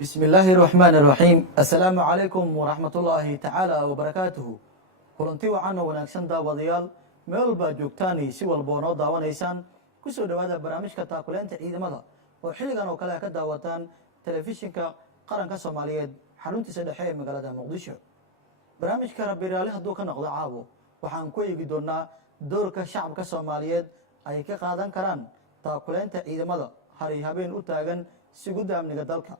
بسم الله الرحمن الرحيم السلام عليكم ورحمة الله تعالى وبركاته kulanti wacan oo wanaagsan daawadayaal meel walba joogtaan si walba noo daawanaysaan ku soo dhawaada barnaamijka taakuleenta ciidamada oo xilligan oo kale ka daawataan telefishinka qaranka Soomaaliyeed xaruntiisa dhexe ee magaalada Muqdisho barnaamijka Rabiiraale hadduu ka noqdo caawo waxaan ku eegi doonaa doorka shacabka Soomaaliyeed ay ka qaadan karaan taakuleenta ciidamada hari habeen u taagan sugidda amniga dalka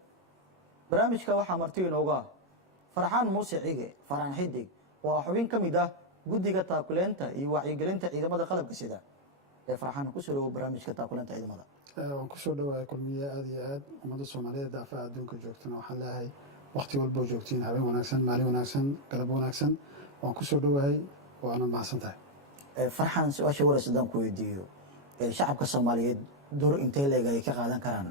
barnaamijka waxaa marti inooga Farxaan Muuse Cige Farxaan Xidig waa xubin ka mid ah guddiga taakuleenta iyo wacyigelinta ciidamada qalabka sida ee Farxaan ku soo dhaw barnaamijka taakuleenta ciidamada waan ku soo dhawahay kulmiye aad iyo aad ummadda Soomaaliyeed daafaha adduunka joogtana waxaan leeyahay waqti walba joogtiin habeen wanaagsan maalin wanaagsan galab wanaagsan waan ku soo dhawahay waana mahadsantahay Farxaan su'aasha waraysadaan ku weydiiyo shacabka Soomaaliyeed door intee leeg ay ka qaadan karaan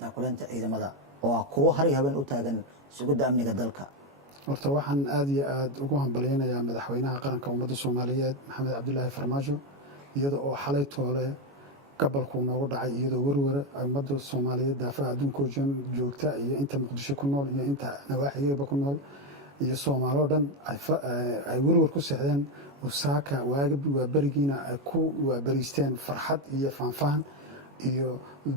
taakuleenta ciidamada oo kuwa hari habeen u taagan sugidda amniga dalka horta waxaan aad iyo aad ugu hambaleynayaa madaxweynaha qaranka ummadda Soomaaliyeed Maxamed Cabdullaahi Farmaajo iyadoo oo xalay toole gobolku noogu dhacay iyadoo warwar ummadda Soomaaliyeed daafaha adduunka joogta iyo inta Muqdisho ku nool iyo inta nawaaxigeeba ku nool iyo Soomaaliya dhan ay warwar ku sexdeen wasaaka waa barigiina ay ku bariisteen farxad iyo faanfaan iyo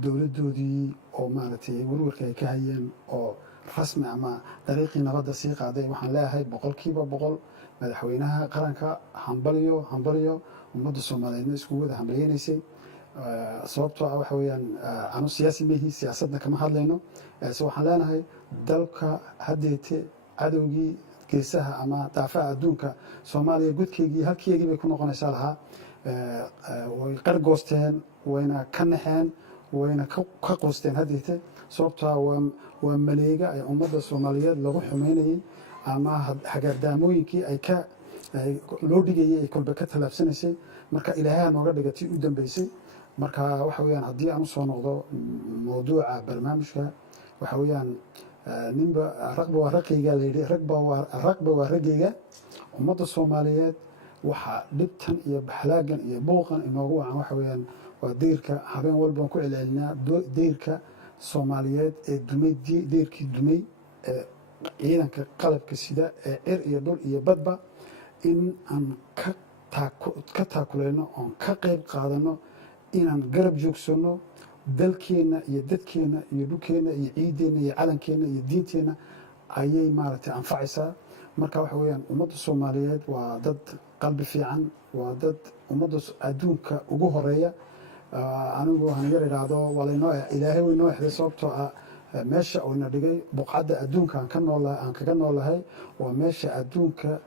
dawladoodii oo maaragtay warwarka ay ka hayeen oo rasmi ama dariiqii nabadda sii qaaday waxaan leeyahay boqolkiiba boqol madaxweynaha qaranka hambaliyo ummadda Soomaaliyeedna isku wada hambaleynaysay sababtoo ah waxa weeyaan anu siyaasi mehi siyaasadna kama hadlayno waxaan leenahay dalka haddeete cadowgii geesaha ama daafaha adduunka Soomaaliya gudkeygii halkeygii bay ku noqonaysaa lahaa way qargoosteen wayna ka naxeen wayna ka qoosteen haddeete sababtoo waa maleega ay ummadda Soomaaliyeed lagu xumeynayay ama hagaardaamooyinkii ay loo dhigayay ay kolba ka talaabsanaysay marka ilaahay nooga dhigatay u dambeysay marka waxa weeyaan haddii aan soo noqdo mawduuca barnaamijka waxa weeyaan ninba raqba waa raqayga leeyahay raqba waa ragayga ummadda Soomaaliyeed waxa dhibtan iyo baxlaagan iyo buuqan inoogu wacan waxa weeyaan waa deyrka habeen walba ku celcelinaa deyrka Soomaaliyeed ee dumay deyrkii dumay ee ciidanka qalabka sida ee cir iyo dhul iyo badba in aan ka taakuleyno oon ka qayb qaadano inaan garab joogsano dalkeena iyo dadkeena iyo dhulkeena iyo ciideena iyo calankeena iyo diinteena ayay maaragtay anfacaysaa marka waxa weeyaan ummadda Soomaaliyeed waa dad qalbi fiican waa dad ummadda adduunka ugu horeeya anigu waxaan yar iraahdo walaynoo ilaahay way noo xidhay sababtoo ah meesha uu na dhigay buqcadda adduunka aan kaga noolahay waa meesha adduunka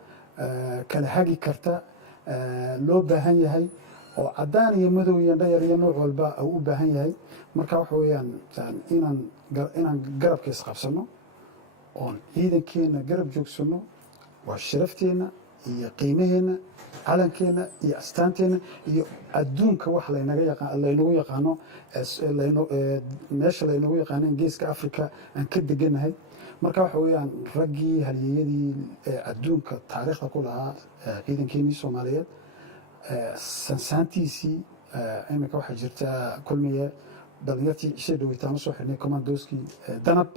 kala hagi karta loo baahan yahay oo cadaan iyo madow iyo dhayar iyo nooc walba uu u baahan yahay marka waxa weeyaan inaan garabka isqabsano oon ciidankeena garab joogsano waa sharafteena iyo qiimaheena calankeena iyo astaanteena iyo adduunka wax laynagu yaqaano meesha laynagu yaqaaneen geeska Afrika aan ka deganahay marka waxa weeyaan raggii halyeeyadii adduunka taariikhda ku lahaa ciidankeenii Soomaaliyeed sansaantiisii iminka waxaa jirta kulmiye dhalinyartii isha dhaweytaan soo xidhnay commandoskii danab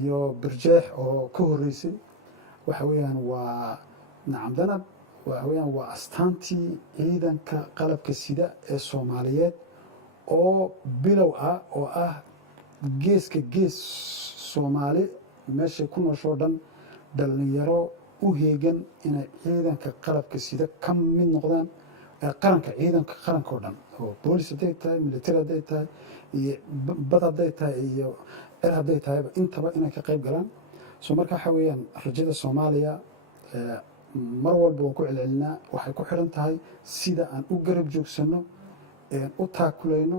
iyo birjeex oo ka horeysay waxa weeyaan waa nacam danab waxa weeyaan waa astaantii ciidanka qalabka sida ee Soomaaliyeed oo bilow ah oo ah geeska gees Soomaali meesha ku noosho dhan dhalinyaro u heegan inay ciidanka qalabka sida ka mid noqdaan qaranka ciidanka qaranka oo dhan oo boolis hadday tahay military hadday tahay iyo bad hadday tahay iyo er hadday tahayba intaba inay ka qayb galaan so marka waxa weeyaan rajada soomaaliya mar walba waan ku celcelinaa waxay ku xidhan tahay sida aan u garab joogsano u taakulayno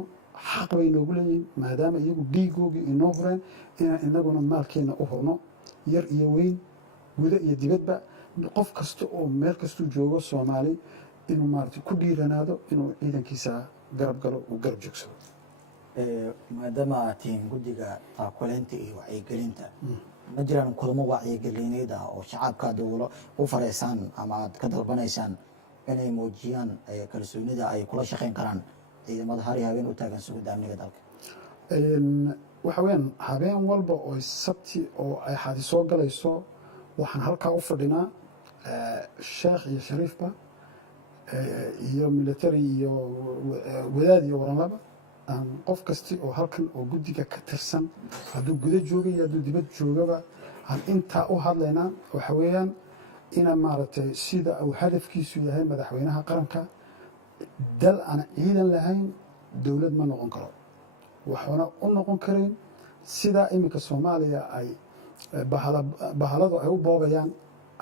xaq bay noogu leeyihiin maadaama iyagu dhiigoogii inoo hureen inaan inaguna maalkeena u hurno yar iyo weyn guda iyo dibadba qof kasta oo meel kastuu joogo soomaali inuu maarata ku dhiiranaado inuu ciidankiisa garab galo uu garab joogsado maadaama aad tihiin guddiga taakulaynta iyo wacyigelinta ma jiraan kulamo wacyigelineed ah oo shacabka aad u faraysaan ama aad ka dalbanaysaan inay muujiyaan kalsoonida ay kula shaqayn karaan ciidamada har iyo habeen u taagan sugidda amniga dalka waxa weyaan habeen walba oo sabti oo ay xaadi soo galayso waxaan halkaa u fadhinaa sheekh iyo shariifba iyo military iyo wadaad iyo waranlaba qof kasti oo halkan oo guddiga ka tirsan hadduu guda jooga iyo hadduu dibad joogaba aan intaa u hadlaynaa waxa weeyaan ina maaragtay sida uu hadafkiisu yahay madaxweynaha qaranka dal aan ciidan lahayn dowlad ma noqon karo waxuuna u noqon karin sidaa iminka soomaaliya ay bahaladu ay u boobayaan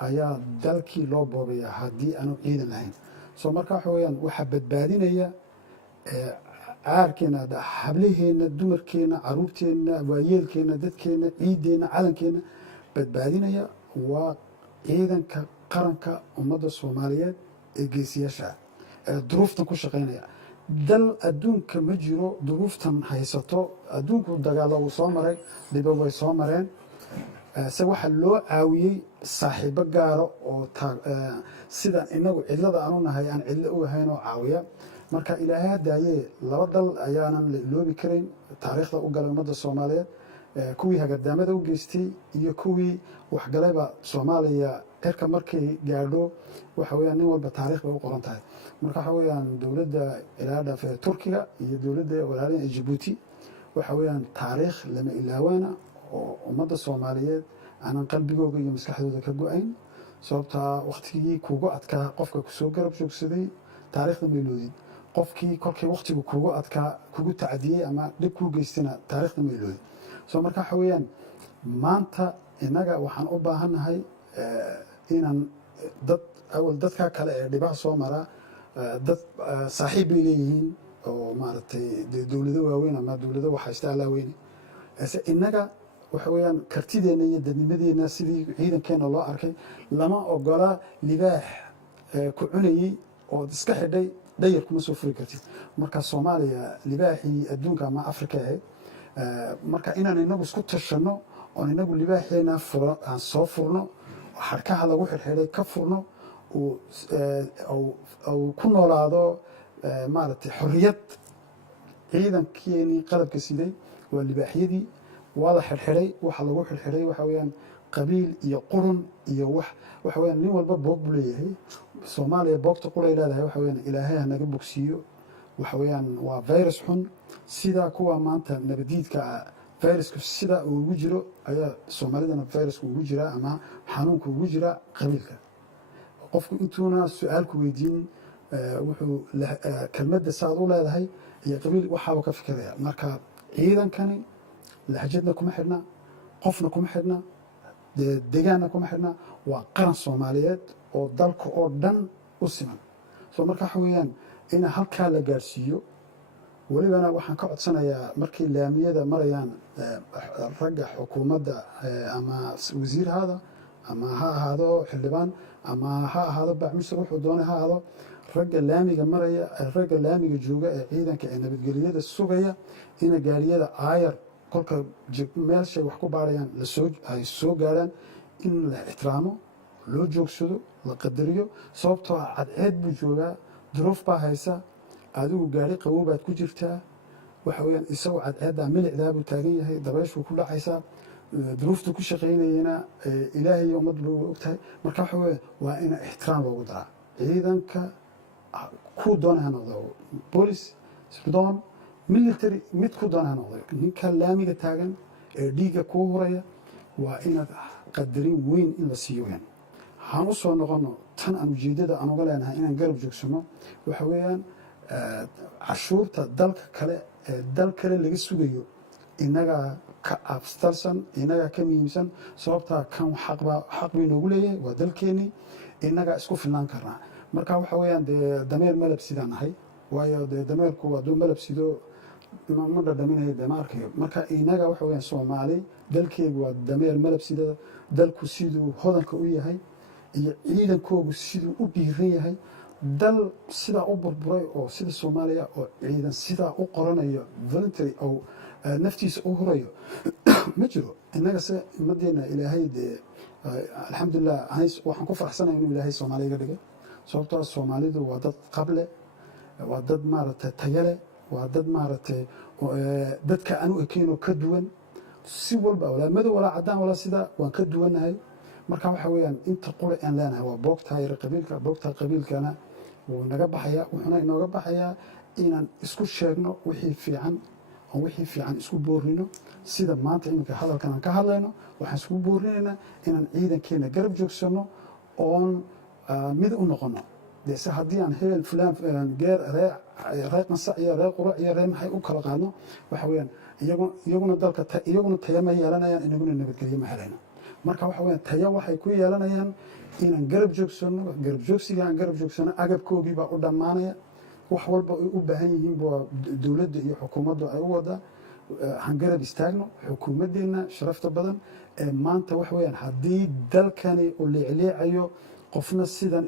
ayaa dalkii loo boobayaa haddii aanu ciidan lahayn soo marka waxa weyaan waxaa badbaadinaya caarkeena hablaheenna dumarkeenna caruurteenna waayeelkeenna dadkeenna ciideenna calankeenna badbaadinaya waa ciidanka qaranka ummadda soomaaliyeed ee geesiyaasha ee duruuftan ku shaqaynaya dal adduunka ma jiro duruuftan haysato adduunku dagaalo wuu soo maray dhibo way soo mareen se waxaa loo caawiyey saaxiibo gaaro oo sida inagu cidlada aanu nahay aan cidlo u ahayn oo caawiya marka ilaahay haddaayee laba dal ayaanan la iloobi karayn taariikhda u galay ummadda soomaaliyeed kuwii hagardaamada u geystay iyo kuwii waxgalayba soomaaliya cirka markay gaadho waxa weyaan nin walba taarikh bay u qoran tahay marka waxa weyaan dowladda ilaa dhaafee turkiga iyo dowladda walaalihan ee jabuuti waxa weyaan taariikh lama ilaawaana oo ummadda soomaaliyeed aanan qalbigooga iyo maskaxdooda ka go-ayn sababtaa waktigii kugu adkaa qofka kusoo garab joogsaday taarikhda ma iloodin qofkii kolkii waktigu kugu adkaa kugu tacadiyey ama dhib kuu geystana taarikhda ma iloodin soo marka waxa weyaan maanta innaga waxaan u baahannahay inaan dad awal dadka kale ee dhibaha soo maraa dad saaxiib bay leeyihiin oo maaragtay dowlado waaweyn ama dowlado waxhaysta allaa weyne ase innaga waxa weyaan kartideenna iyo dadnimadeenna sidii ciidankeena loo arkay lama ogola libaax ku cunayey ood iska xidhay dhayar kuma soo furi kartid marka soomaaliya libaaxii adduunka ama afrika ahayd marka inaan inagu isku tashanno oon inagu libaaxeena aan soo furno xarkaha lagu xirxiday ka furno uu ku noolaado maaragtay xorriyad ciidankeenii qalabka siday waa libaaxyadii waa la xirxiday waxa lagu xirxiday waxa weyaan qabiil iyo qurun iyo waxa weyaan nin walba boog buu leeyahay soomaaliya boogta qulay leedahay waxa weyaan ilaahay hanaga bogsiiyo waxa weyaan waa virus xun sidaa kuwa maanta nabadiidka ah viruska sidaa uu ugu jiro ayaa soomaalidana viruska ugu jiraa ama xanuunka ugu jiraa qabiilka qofku intuuna su-aalku weydiinin wuxuu kelmadda saad u leedahay iyo qabiil waxaaba ka fikiraya marka ciidankani lahjadna kuma xidhna qofna kuma xidhna degaanna kuma xidhna waa qaran soomaaliyeed oo dalka oo dhan u siman soo marka waxa weyaan in halkaa la gaadhsiiyo welibana waxaan ka codsanayaa markay laamiyada marayaan ragga xukuumadda ama wasiirhaada ama ha ahaado xildhibaan ama ha ahaado bacmisar wuxuu doonay ha ahaado ragga laamiga maraya ragga laamiga jooga ee ciidanka ee nabadgelyada sugaya ina gaariyada aayar kolka meelshay wax ku baarayaan ay soo gaarhaan in la ixtiraamo loo joogsado la qadariyo sababtoo cadceed buu joogaa duruuf baa haysa adigu gaari qabow baad ku jirtaa waxa weyaan isagoo cadceeddaa milicdaabuu taagan yahay dabayshuu ku dhacaysaa duruuftu ku shaqaynayena ilaahay iyo ummadba waa ogtahay marka waxa weya waa ina ixtiraam loogu daraa ciidanka kuu doona ha noqdo boolis sirdoon military mid ku doona ha noqdo ninka laamiga taagan ee dhiigga kuu huraya waa inaad qadarin weyn in la siiyo weyaan waxaan u soo noqono tan aan ujeeddada aan uga leenahay inaan garab joogsano waxa weeyaan cashuurta dalka kale ee dal kale laga sugayo innagaa ka abstalsan innagaa ka muhiimsan sababtaa kan xaq bay noogu leeyahay waa dalkeennii innagaa isku filnaan karnaa marka waxa weeyaan dee dameer malab sidaan nahay waayo dee dameerku hadduu malab sido ma dhadhaminayo dee ma arkayo marka innaga waxa weeyaan soomaali dalkeegu waa dameer malab sida dalku siduu hodanka u yahay iyo ciidankoogu siduu u dhiiran yahay dal sidaa u burburay oo sida soomaaliya oo ciidan sidaa u qoranayo voluntary oo naftiisa u hurayo ma jiro innaga se ummadeenna ilaahay dee alxamdulilah waxaan ku faraxsanaya inuu ilaahay soomaaliya iga dhigay sababtoo soomaalidu waa dad qable waa dad maaragtay tayale waa dad maaragtay dadka aan u ekeyn oo ka duwan si walba walaa madow walaa caddaan walaa sidaa waan ka duwannahay marka waxa weeyaan inta qura aan leenahay waa boogtaa yar qabiilka boogtaa qabiilkana wuu naga baxayaa wuxuuna inooga baxayaa inaan isku sheegno wixii fiican oo wixii fiican isku boorino sida maanta iminka hadalkan aan ka hadlayno waxaan isku boorinaynaa inaan ciidankeena garab joogsano oon mid u noqono dese haddii aan hebel fulaan geer reer qansac iyo reer qurac iyo reer maxay u kala qaadno waxa weeyaan iyaguna dalka iyaguna taya ma yeelanayaan inaguna nabadgelyo ma helayno marka waxa weeyaan taya waxay ku yeelanayaan inaan garab joogsano garab joogsiga aan garab joogsano agabkoogii baa u dhammaanaya wax walba ay u baahan yihiin baa dowladda iyo xukuumaddu ay u wadaa han garab istaagno xukuumaddeenna sharafta badan ee maanta wax weeyaan haddii dalkani uu leecleecayo qofna sidan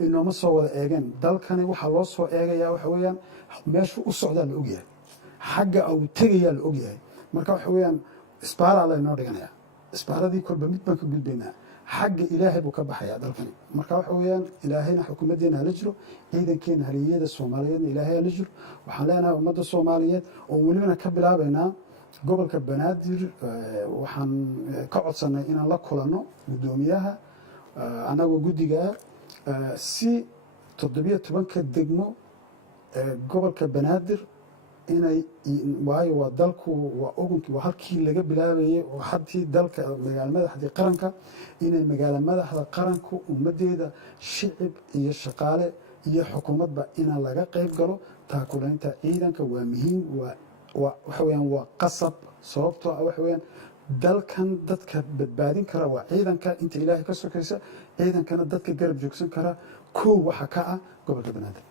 inooma soo wada eegeen dalkani waxaa loo soo eegayaa waxa weeyaan meeshuu u socdaa la ogyahay xagga uu tegayaa la ogyahay marka waxa weeyaan isbaaraa laynoo dhiganayaa isbaaradii kolba mid baan ka gudbaynaa xagga ilaahay buu ka baxayaa dalkani marka waxa weeyaan ilaahayna xukuumaddeena hala jiro ciidankeena haliyada soomaaliyeedna ilaahay hala jiro waxaan leenahay ummadda soomaaliyeed oo welibana ka bilaabaynaa gobolka banaadir waxaan ka codsanay inaan la kulanno guddoomiyaha annagoo guddigaa si 17 degmo gobolka banaadir inay waayo waa dalku waa ogonkii waa halkii laga bilaabayay oo haddii dalka magaalo madaxdii qaranka inay magaalo madaxda qaranku ummaddeeda shicib iyo shaqaale iyo xukuumadba inaan laga qayb galo taakulaynta ciidanka waa muhiim waxa weeyaan waa qasab sababtoo ah waxa weeyaan dalkan dadka badbaadin kara waa ciidanka inta ilaahay ka sokaysa ciidankana dadka garab joogsan kara kow waxa ka ah gobolka banaadir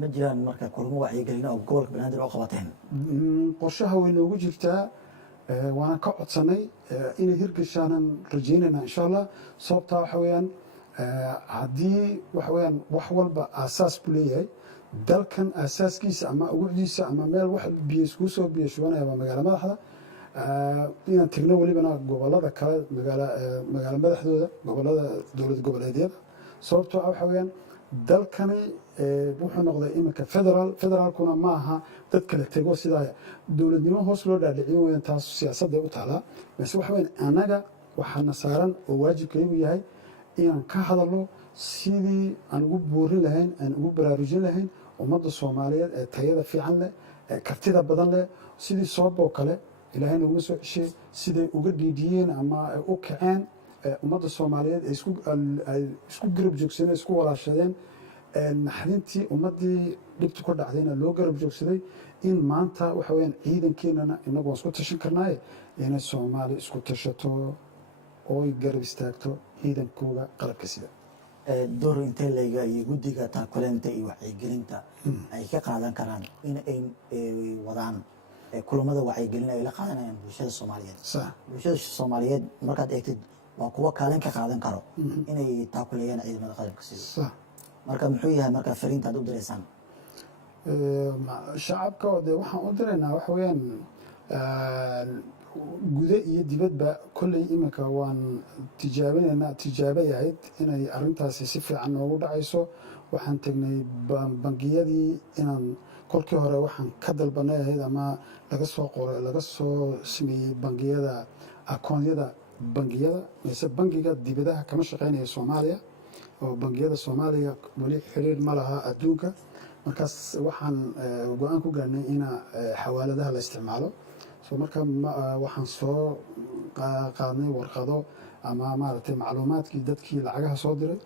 ma jiraan marka kulamo wacyigelina oo gobolka banaadir oo qabateen qorshaha way noogu jirtaa waana ka codsanay inay hirgashaanan rajaynayna insha allah sababtaa waxa weeyaan haddii waxa weeyaan wax walba aasaas buu leeyahay dalkan aasaaskiisa ama ugucdiisa ama meel wax biyo iskuu soo biyo shubanaya waa magaalo madaxda inaan tirno welibana gobolada kale magaalo madaxdooda gobolada dowlad goboleedyada sababtoo ah waxa weeyaan dalkani wuxuu noqday iminka federaalkuna ma aha dad kala tego sidaa dowladnimo hoos loo dhaadhicin weyaan taas siyaasadday u taalaa balse waxa weyan annaga waxaana saaran oo waajibkaygu yahay inaan ka hadalno sidii aan ugu boorin lahayn aan ugu baraarujin lahayn ummadda soomaaliyeed ee tayada fiican leh ee kartida badan leh sidii sooboo kale ilaahay nooguma soo ceshay siday uga dhiidhiyeen ama ay u kaceen ummadda soomaaliyeed ay isku garab joogsadeen isku walaashadeen naxdintii ummaddii dhibtu ka dhacdayna loo garab joogsaday in maanta waxa weyaan ciidankeenana inagu waan isku tashan karnaaye inay soomaali isku tashato ooy garab istaagto ciidankooga qalabka sida door intee layga iyo guddiga taakuleynta iyo wacyigelinta ay ka qaadan karaan in ay wadaan kulamada wacyigelin ay la qaadanayaan bulshada soomaaliyeed bulshada soomaaliyeed markaad eegtid waa kuwa kaalin ka qaadan karo inay taakuleeyaan ciidamada qalabka sida marka muxuu yahay marka fariinta aad u diraysaan shacabka de waxaan u diraynaa waxa weeyaan gude iyo dibadba kolley iminka waan tijaabinaynaa tijaabay ahayd inay arrintaasi si fiican noogu dhacayso waxaan tegnay bangiyadii inaan kolkii hore waxaan ka dalbanay ahayd ama laga soo sameeyey bangiyada akoonyada bangiyada mise bangiga dibadaha kama shaqeynaya soomaaliya oo bangiyada soomaaliya weli xiriir ma laha adduunka markaas waxaan go-aan ku gaarnay ina xawaaladaha la isticmaalo marka waxaan soo qaadnay warqado ama maaragtay macluumaadkii dadkii lacagaha soo diray.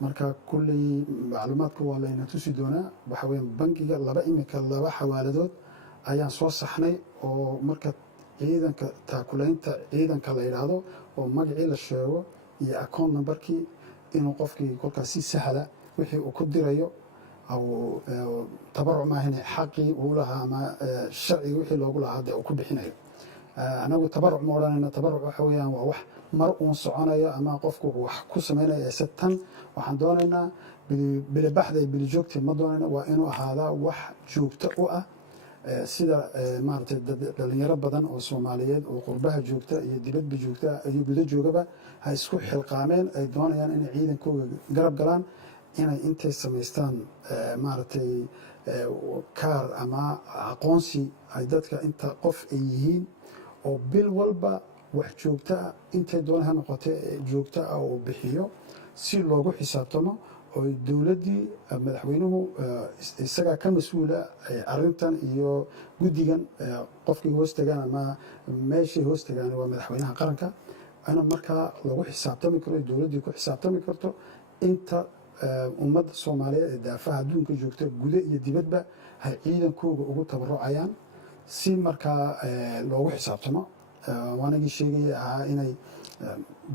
marka kulley macluumaadku waa layna tusi doonaa. waxa weeyaan bangiga laba xawaaladood ayaan soo saxnay oo marka ciidanka taakulaynta ciidanka la yidhaahdo oo magacii la sheego iyo account numberkii inuu qofkii kolkaas si sahla wixii uu ku dirayo tabaruc maahan xaqii uu lahaa ama sharciga wixii loogu lahaa dee uu ku bixinayo. anagu tabaruc ma odhanayna. tabaruc waxa weeyaan waa wax mar uun soconayo ama qofku wax ku samaynayo ese tan waxaan doonaynaa bilibaxda iyo bilijoogta ma doonayna. waa inuu ahaadaa wax joogto u ah sida maaragtay dhalinyaro badan oo soomaaliyeed oo qurbaha joogta iyo dibadba joogta iyo gudo joogaba ha isku xilqaameen ay doonayaan inay ciidankooga garab galaan inay intay samaystaan maaragtay kaar ama aqoonsi ay dadka inta qof ay yihiin oo bil walba wax joogto ah intay doona ha noqotee joogto ah oo bixiyo si loogu xisaabtamo oo dowladdii madaxweynuhu isagaa ka mas-uula arrintan iyo guddigan qofkii hoos tagaan ama meeshay hoos tagaan waa madaxweynaha qaranka ina markaa lagu xisaabtami karo dowladdii ku xisaabtami karto inta ummadda soomaaliyeed ee daafaha adduunka joogta gudo iyo dibadba hay ciidankooga ugu tabarucayaan si markaa loogu xisaabtamo. waanagii sheegaya ahaa inay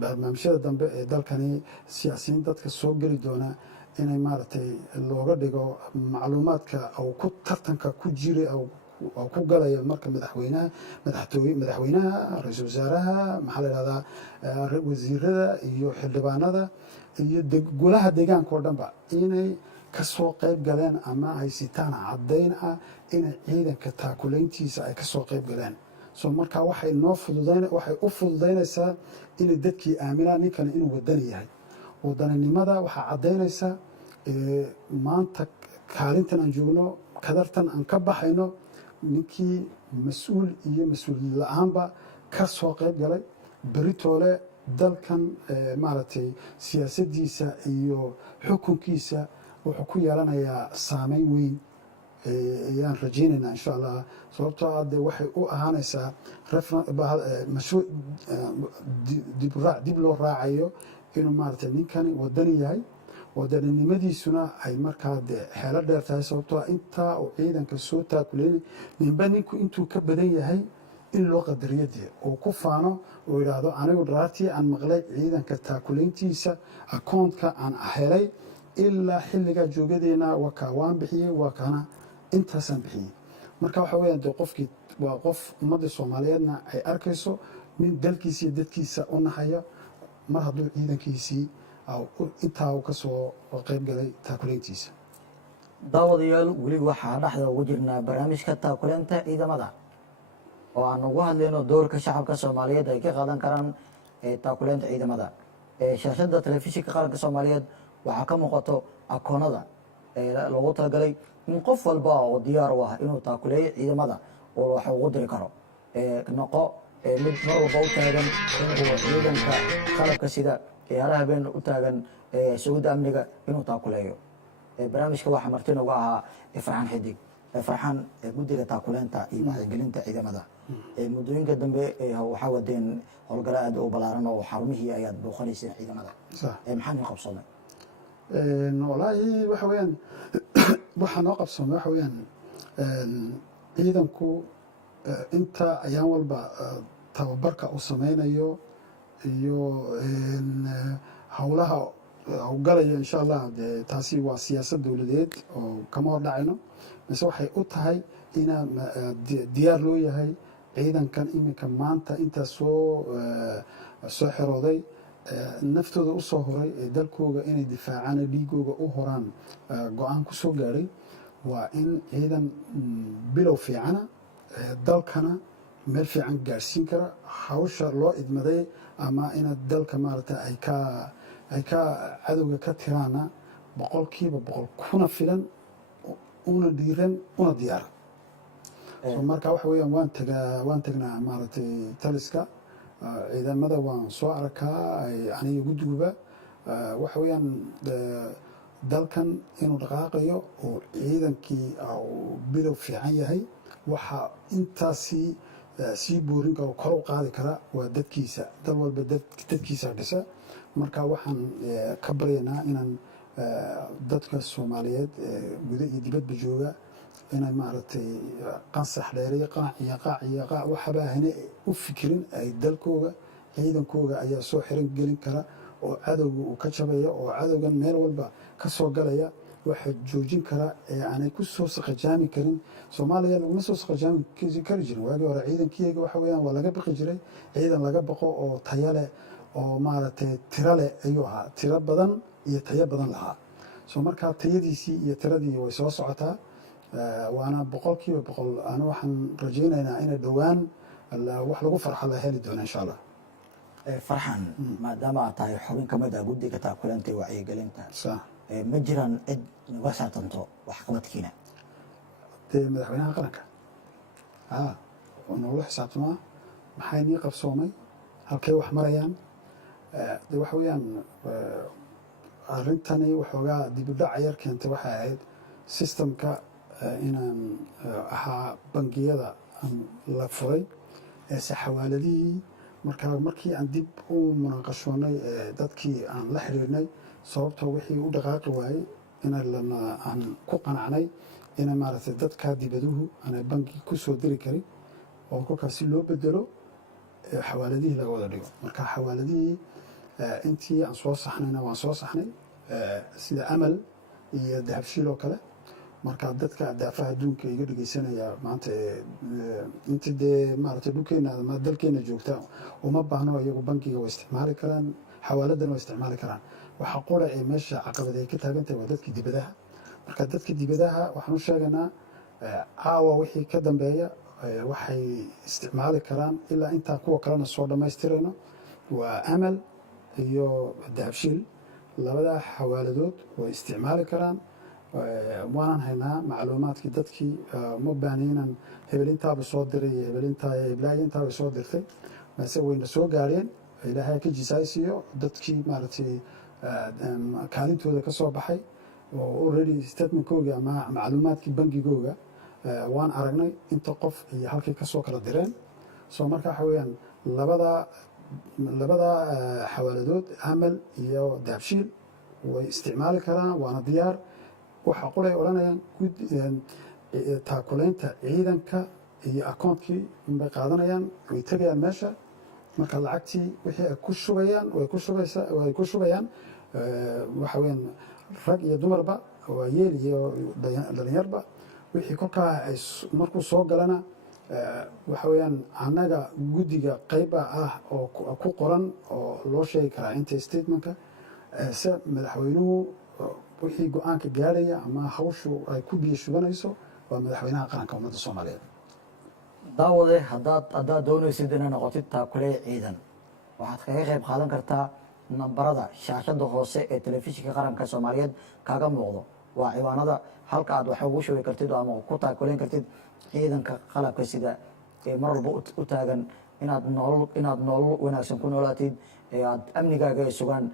barnaamijyada dambe ee dalkani siyaasiyiin dadka soo geli doona inay maaragtay looga dhigo macluumaadka ou ku tartanka ku jira oo ku galaya marka madaxweynaha ra-iisul wasaaraha maxaa la ihahdaa wasiirada iyo xildhibaanada iyo golaha deegaanka oo dhanba inay kasoo qayb galeen ama ay sitaan caddayn ah inay ciidanka taakulayntiisa ay kasoo qayb galeen. so markaa waxay u fududaynaysaa inay dadkii aaminaan ninkani inuu wadani yahay. wadaninimada waxaa caddaynaysa maanta kaalintan aan joogno kadartan aan ka baxayno ninkii mas-uul iyo mas-uuliyad la-aanba ka soo qayb galay beritoole dalkan maaragtay siyaasaddiisa iyo xukunkiisa wuxuu ku yeelanayaa saameyn weyn ayaan rajaynaynaa insha allah. sababtoo ah dee waxay u ahaanaysaa dib loo raacayo inuu maaragtay ninkani wadani yahay. wadaninimadiisuna ay markaa dee xeelo dheer tahay. sababtoo ah intaa uu ciidanka soo taakuleynay ninba ninku intuu ka badan yahay in loo qadariyo dee uu ku faano oo yidhaahdo anigu dharaartii aan maqlay ciidanka taakulayntiisa akoontka aan helay ilaa xilligaa joogadeena wakaa waan bixiyey waa kana intaasaan bixiyey. marka waxa weeyaan dee qofkii waa qof ummadda soomaaliyeedna ay arkayso nin dalkiisa iyo dadkiisa u naxaya mar hadduu ciidankiisii intaa uu ka soo qayb galay taakulayntiisa. daawadayaal weli waxaa dhexda ugu jirnaa barnaamijka taakulaynta ciidamada oo aan ugu hadlayno doorka shacabka soomaaliyeed ay ka qaadan karaan taakulaynta ciidamada. shaashada telefishinka qaranka soomaaliyeed waxaa ka muuqato akoonada loogu talagalay in qof walba oo diyaar u ah inuu taakuleeyo ciidamada oo wax ugu diri karo noqo mid mar walba u taagan inuu ciidanka qalabka sida ciyaaraha habeen u taagan sugidda amniga inuu taakuleeyo. barnaamijka waxaa marti nooga ahaa farxaan xidig farxaan guddiga taakuleynta iyo wacyigelinta ciidamada. muddooyinka dambe waxaa wadeen howlgalo aad u ballaaran oo xarumihii ayaad booqanayseen ciidamada. maxaa noo qabsoomay? walaahi waxa weeyaan waxaa noo qabsoomay waxa weeyaan ciidanku inta ayaan walba tababarka uu sameynayo iyo howlaha u galayo insha allah dee taasi waa siyaasad dowladeed oo kama hor dhacayno mise waxay u tahay inaa diyaar loo yahay ciidankan iminka maanta intaa soo xirooday naftooda u soo horay ee dalkooga inay difaacaan dhiigooga u horaan go-aan ku soo gaadhay. waa in ciidan bilow fiicana dalkana meel fiican gaadhsiin kara hawsha loo idmaday ama inaad dalka maaragta ay ka cadowga ka tiraana 100% kuna filan una dhiiran una diyaara. marka waxa weeyaan waan tagnaa maaragtay taliska ciidamada waan soo arkaa aniga gudiguba waxa weeyaan dalkan inuu dhaqaaqayo oo ciidankii bilow fiican yahay waxaa intaasi sii boorin kara oo kor u qaadi kara waa dadkiisa. dal walba dadkiisa dhisa. marka waxaan ka baryaynaa inaan dadka soomaaliyeed guda iyo dibadba jooga inay maaragtay qansax dheeriyo qanac iyo qaac iyo qaac waxaba ahna u fikirin ay dalkooga ciidankooga ayaa soo xiran gelin kara oo cadowga uu ka jabaya oo cadowgan meel walba ka soo galaya waxa joojin kara ee aanay ku soo saqajaami karin. soomaaliya laguma soo saqajaami kari jirin waagii hore. ciidankiyaga waxa weeyaan waa laga baqi jiray. ciidan laga baqo oo tayo leh oo maaragtay tiro leh ayuu ahaa. tiro badan iyo tayo badan lahaa. soo markaa tayadiisii iyo tiradii way soo socotaa. waana 100% ana waxaan rajaynaynaa inay dhowaan wax lagu farxa la heli doono insha allah. farxan maadaama aad tahay xubin ka mid ah guddiga taakuleynta iyo wacyigelinta sax ma jiraan cid naga saatanto waxqabadkiina? dee madaxweynaha qaranka oo nogula xisaabtamaa maxay nii qabsoomay, halkay wax marayaan. de waxa weeyaan arrintani waxoogaa dibudhac yar keentay waxay ahayd sistamka inaan ahaa bangiyada la furay eese xawaaladihii. markii aan dib u munaaqashoonay dadkii aan la xiriirnay sababtoo wixii u dhaqaaqi waayey aan ku qanacnay ina maaragtay dadka dibaduhu aanay bangi ku soo diri karin oo kolkaas si loo bedelo xawaaladihii laga wada dhigo. marka xawaaladihii intii aan soo saxnayna waan soo saxnay sida amal iyo dahabshiil oo kale. marka dadka daafaha adduunka iga dhegeysanaya maanta inta dee maaragtay dhulkeena ama dalkeena joogta uma baahno iyagu bangiga way isticmaali karaan, xawaaladana way isticmaali karaan. waxa qura ee meesha caqabad ay ka taagan tahay waa dadkii dibadaha. marka dadka dibadaha waxaan u sheegaynaa caawa wixii ka dambeeya waxay isticmaali karaan ilaa intaa kuwa kalena soo dhammaystirayno waa amal iyo dahabshiil. labadaa xawaaladood way isticmaali karaan. waanan haynaa macluumaadkii dadkii uma baahni inaan hebelintaaba soo diray iyo heblaayo intaaba soo dirtay mase wayna soo gaareen. ilaahay ka jisaaysiiyo dadkii maaragtay kaalintooda ka soo baxay oo already statementkooga ama macluumaadkii bangigooga waan aragnay inta qof iyo halkay ka soo kala direen. soo marka waxa weeyaan labada xawaaladood amal iyo dahabshiil way isticmaali karaan waana diyaar. waxa qolay odhanayaan taakuleynta ciidanka iyo akoonkii unbay qaadanayaan way tegayaan meesha. marka lacagtii wixii ay ku shubayaan way ku shubayaan waxa weeyaan rag iyo dumarba waa yeel iyo dhalinyarba wixii kolkaa ay markuu soo galana waxa weeyaan annaga guddiga qayba ah oo ku qoran oo loo sheegi karaa inta statementka se madaxweynuhu wixii go-aanka gaarhaya ama hawshu ay ku biyo shubanayso waa madaxweynaha qaranka ummadda soomaaliyeed. daawade haddaad doonaysid inaad noqotid taakule ciidan waxaad kaga qayb qaadan kartaa nambarada shaashada hoose ee telefishinka qaranka soomaaliyeed kaaga muuqdo. waa ciwaanada halka aad wax ugu shubi kartid ama ku taakuleyn kartid ciidanka qalabka sida ee mar walba u taagan inaad nolol wanaagsan ku noolaatid ee aad amnigaaga ay sugaan.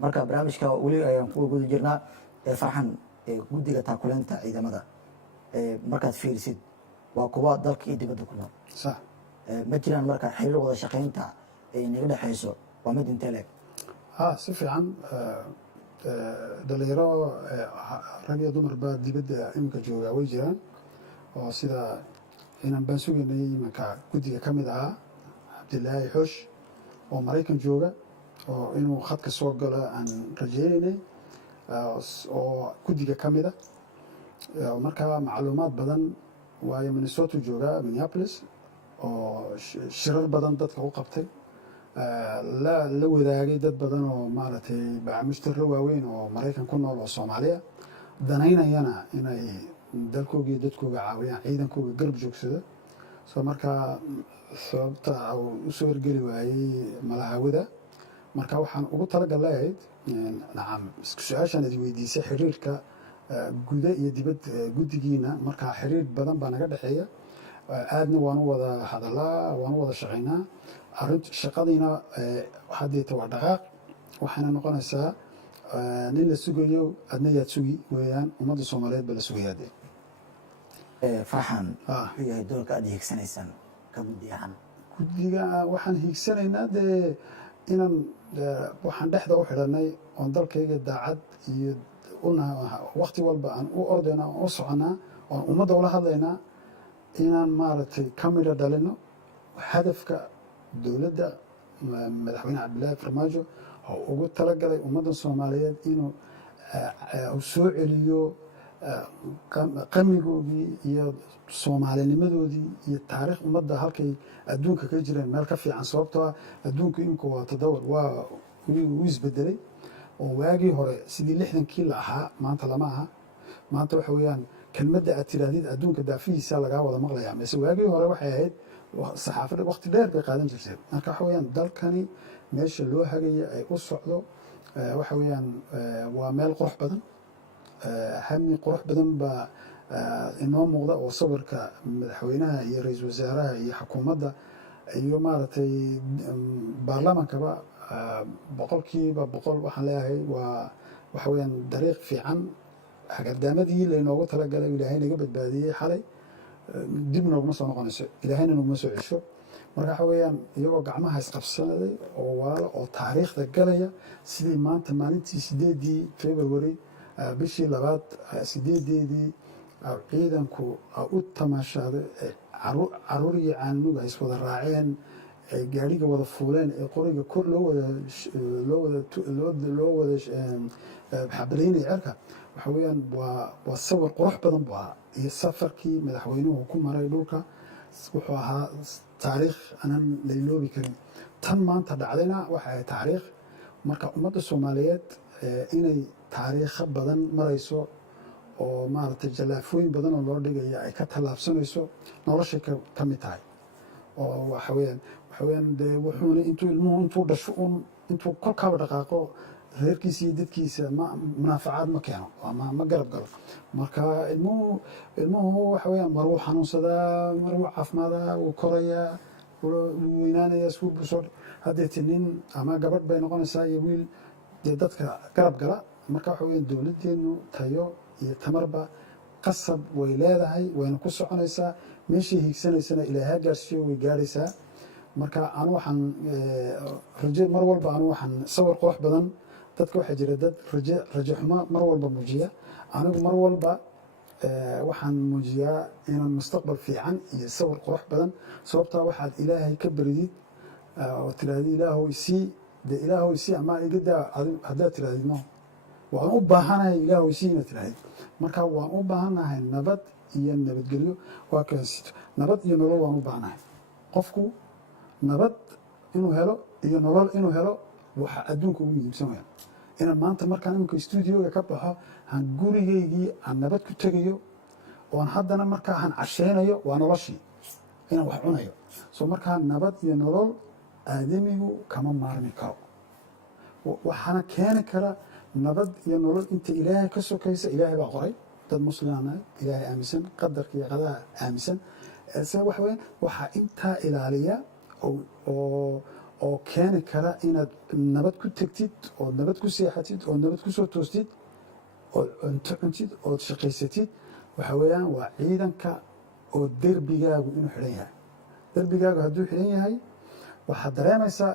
marka barnaamijka weli ayaan ku guda jirnaa farxan guddiga taakuleynta ciidamada markaad fiirisid waa kuwa dalka iyo dibadda ku nool. ma jiraan marka xiriir wada shaqaynta ay naga dhexayso waa mid intee leeg? si fiican dhalinyaro rag iyo dumarba dibadda iminka joogaa way jiraan oo sida inaan baan sugaynay iminka guddiga ka mid ahaa cabdilaahi xoosh oo maraykan jooga oo inuu khadka soo galo aan rajeynaynay oo guddiga ka mida. markaa macluumaad badan waayo minnesota joogaa minneapolis oo shirar badan dadka u qabtay la wadaagay dad badan oo maaragtay mushtaro waaweyn oo maraykan ku nool oo soomaaliya danaynayana inay dalkooga iyo dadkooga caawiyaan ciidankooga garab joogsada. soo markaa sababta usoo ergeli waayey malahawada. marka waxaan ugu talagalayd nacam su-aashaan idi weydiisay xiriirka guda iyo dibad guddigiina. markaa xiriir badan baa naga dhexeeya aadna waan u wada hadalaa waan u wada shaqaynaa. arinta shaqadiina haddeeta waa dhaqaaq waxayna noqonaysaa nin la sugayo adna yaad sugi weeyaan ummadda soomaaliyeed baa la sugayaa. farxan wuxuu yahay doolka aad hiigsanaysaan ka guddi ahaan guddiga waxaan hiigsanaynaa dee inaan waxaan dhexda u xidhanay oon dalkayga daacad iyo waqti walba aan u ordayna oon u soconaa oon ummadda ula hadlaynaa inaan maaragtay ka midho dhalino hadafka dowladda madaxweyne cabdillaahi farmaajo oo ugu talagalay ummadda soomaaliyeed inuu soo celiyo qamigoodii iyo soomaalinimadoodii iyo taariikh ummadda halkay adduunka ka jireen meel ka fiican sababtoo ah adduunku imika waa tadawur waa u isbedelay oo waagii hore sidii 60kii la ahaa maanta lama aha maanta waxa weeyaan kelmadda aad tidhaahdid adduunka daafihiisa lagaa wada maqlayaa mise waagii hore waxay ahayd saxaafadda waqti dheer bay qaadan jirteen marka waxa weeyaan dalkani meesha loo hagaya ay u socdo waxa weeyaan waa meel qurux badan hami qurux badan baa inoo muuqda oo sawirka madaxweynaha iyo ra-iisul wasaaraha iyo xukuumadda iyo maaragtay baarlamaankaba boqolkiiba boqol waxaan leeyahay waa waxa weeyaan dariiq fiican hagardaamadii laynoogu talagalay ilaahay naga badbaadiyey xalay dib nooguma soo noqonayso ilaahayna noguma soo cesho marka waxa weeyaan iyagoo gacmaha isqabsanaday oo walaalo oo taariikhda galaya sidii maanta maalintii 8 February bishii labaad 8deedii ciidanku u tamaashaaday caruur iyo caanuga ay iswada raaceen ay gaadhiga wada fuuleen ee qoriga kor loo wada xabalaynaya cerka waxa weeyaan waa sawir qurux badan buu ahaa iyo safarkii madaxweynuhu ku maray dhulka wuxuu ahaa taariikh aanan la iloobi karin tan maanta dhacdayna waxa ay taariikh marka ummadda soomaaliyeed inay taariikho badan marayso oo maaragtay jallaafooyin badan oo loo dhigaya ay ka tallaabsanayso noloshay ka mid tahay oo waxa weeyaan dee wuxuuna intuu ilmuhu intuu dhasho intuu kolkaaba dhaqaaqo reerkiisa iyo dadkiisa munaafacaad ma keeno ma garab galo marka ilmuhu waxa weeyaan mar wuu xanuunsadaa mar wuu caafimaadaa wuu korayaa wuu weynaanayaa iskuul buu soo haddeeti nin ama gabadh bay noqonaysaa iyo wiil dee dadka garab gala marka waxa weeyaan dowladdeenu tayo iyo tamarba qasab way leedahay wayna ku soconaysaa meeshay hiigsanaysana ilaahay gaarsiiyo way gaaraysaa marka anu waxaan rajo mar walba anu waxaan sawir qurux badan dadka waxaa jira dad rajo xumo mar walba muujiya anigu mar walba waxaan muujiyaa inaan mustaqbal fiican iyo sawir qurux badan sababtaa waxaad ilaahay ka baridid oo tiraahdi ilaahow isii dee ilaahow isii ama iga daa haddaad tirahdid no waan u baahanahay ilaahow isii inaad tirahdid marka waan u baahanahay nabad iyo nabadgelyo waa kaasito nabad iyo nolol waan u baahanahay qofku nabad inuu helo iyo nolol inuu helo waxa adduunka ugu muhiimsan wayaan inaan maanta markaan iminka stuudioga ka baxo aan gurigaygii aan nabad ku tegayo oon haddana markaa aan casheynayo waa noloshii inaan wax cunayo soo markaa nabad iyo nolol aadamigu kama maarmi karo waxaana keeni kara nabad iyo nolol inta ilaahay ka sokaysa ilaahay baa qoray dad muslimaana ilaahay aaminsan qadarka iyo qadaha aaminsan se waxa weeyaan waxaa intaa ilaaliya oo keeni kara inaad nabad ku tegtid ood nabad ku seexatid ood nabad ku soo toostid ood cunto cuntid ood shaqaysatid waxa weeyaan waa ciidanka oo derbigaagu inuu xidhan yahay derbigaagu hadduu xidhan yahay waxaad dareemaysaa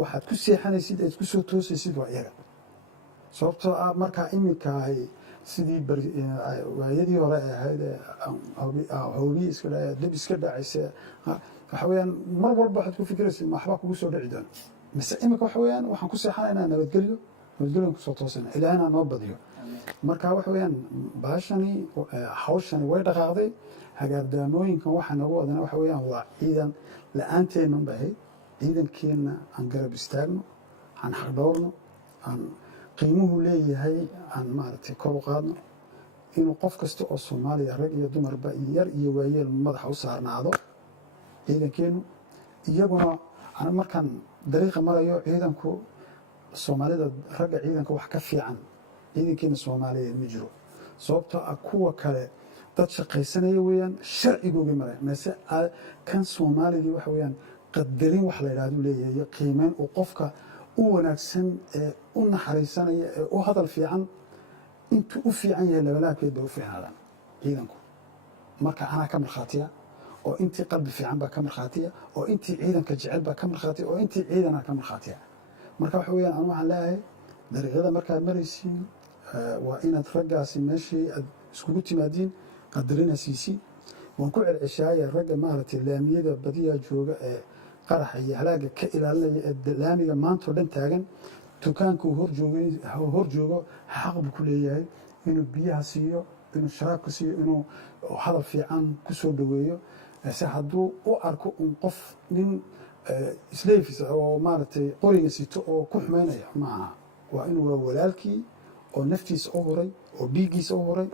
waxaad ku seexanaysid aad ku soo toosaysid waa iyaga sababtoo ah markaa iminka ay sidii waayadii hore ay ahayd hoobiye iska dha deb iska dhacaysa waxa weeyaan mar walba waxaad ku fikiraysid waxbaa kugu soo dhici doona mise iminka waxa weeyaan waxaan ku seexanaynaa nabadgelyon kusoo toosayna ilaahina noo badiyo marka waxa weeyaan baashani hawshani way dhaqaaqday hagaardaamooyinkan waxa nagu wadana waxa weeyaan waa ciidan la-aanteena unba ahayd ciidankeenna aan garab istaagno aan xaqdhowrno aan qiimuhu leeyahay aan maaragtay kor u qaadno inuu qof kasta oo soomaaliya rag iyo dumarba yar iyo waayeel madaxa u saarnaado ciidankeenu iyaguna ana markaan dariiqa marayo ciidanku soomaalida ragga ciidanka wax ka fiican ciidankeena soomaaliyeed ma jiro sababtoo ah kuwa kale dad shaqaysanaya weeyaan sharcigooga maraya mase kan soomaaligii waxa weeyaan qadarin wax la yidhahdu leeyahay iyo qiimeyn uu qofka u wanaagsan ee u naxariisanaya ee u hadal fiican intuu u fiican yahay labalaabkeed bay u fiicnaadaan ciidanku marka anaa ka markhaatiya oo intii qalbi fiican baa ka markhaatiya oo intii ciidanka jecel baa ka markhaatiya oo intii ciidana ka markhaatiya marka waxa weeyaan anu waxaan leeyahay dariiqyada markaad maraysiin waa inaad raggaasi meeshii aad iskugu timaadiin qadarina siisiin waan ku celceshaaya ragga maaragtay laamiyada badiyaa jooga ee qaraxa iyo halaaga ka ilaalinaya ee laamiga maantao dhan taagan dukaanka uu hor joogo xaq buu ku leeyahay inuu biyaha siiyo inuu sharaabka siiyo inuu hadal fiican ku soo dhoweeyo se hadduu u arko un qof nin slavis oo maaragtay qoriga sito oo ku xumaynaya maaha waa inuu waa walaalkii oo naftiisa u huray oo dhiiggiisa u huray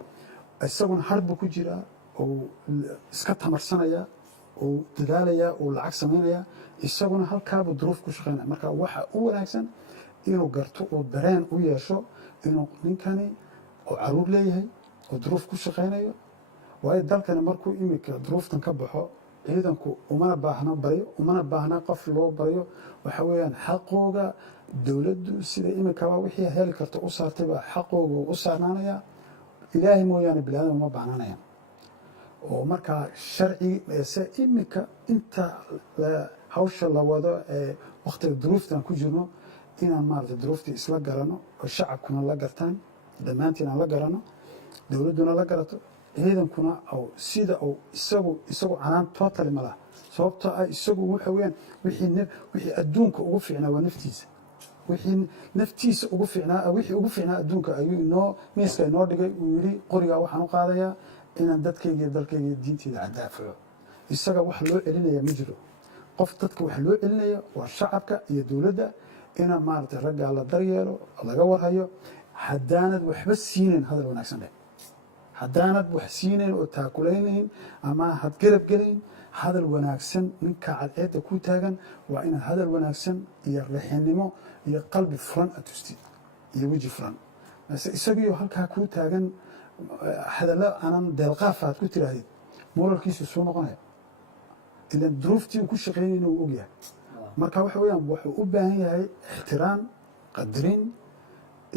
isaguna harbu ku jiraa oo iska tamarsanaya oo dadaalaya oo lacag samaynaya isaguna halkaabuu duruuf ku shaqaynaya marka waxa u wanaagsan inuu garto oo dareen u yeesho inuu ninkani oo caruur leeyahay oo duruuf ku shaqaynayo waayo dalkani markuu imika duruuftan ka baxo ciidanku umana baahna baryo umana baahna qof loo baryo waxa weeyaan xaqooga dowladdu sida imikaba wixii heli karta u saartay baa xaqooga u saarnaanaya ilaahay mooyaane bilaadan uma baahnanayaan oo markaa sharci se imika inta hawsha la wado ee wakhtiga duruuftan ku jirno inaan maaragtay duruuftii isla garano oo shacabkuna la gartaan dhammaantiin aan la garano dowladduna la garato ciidankuna sida uu isagu canaan tootali ma laha sababtoo ah isagu waxa weeyaan wixii adduunka ugu fiicnaa waa naftiisa wixii naftiisa ugu fiicnaa wixii ugu fiicnaa adduunka ayuu miiska inoo dhigay uu yidhi qorigaa waxaan u qaadayaa inaan dadkayga iyo dalkayga iyo diinteyda cadaafaco isaga wax loo celinaya ma jiro qof dadka wax loo celinaya waa shacabka iyo dowladda inaan maaragtay raggaa la daryeelo laga warhayo haddaanad waxba siinayn hadal wanaagsan dheh haddaanad wax siinayn oo taakulaynayn ama had garab gelayn hadal wanaagsan ninka cadceedda ku taagan waa inaad hadal wanaagsan iyo raxinimo iyo qalbi furan aad tustid iyo weji furan isagiyo halkaa kuu taagan hadallo aanan deelqaaf aad ku tiraahdid moralkiisu suu noqonaya ilan duruuftii uu ku shaqaynayna uu ogyahay marka waxa weeyaan wuxuu u baahan yahay ixtiraam qadarin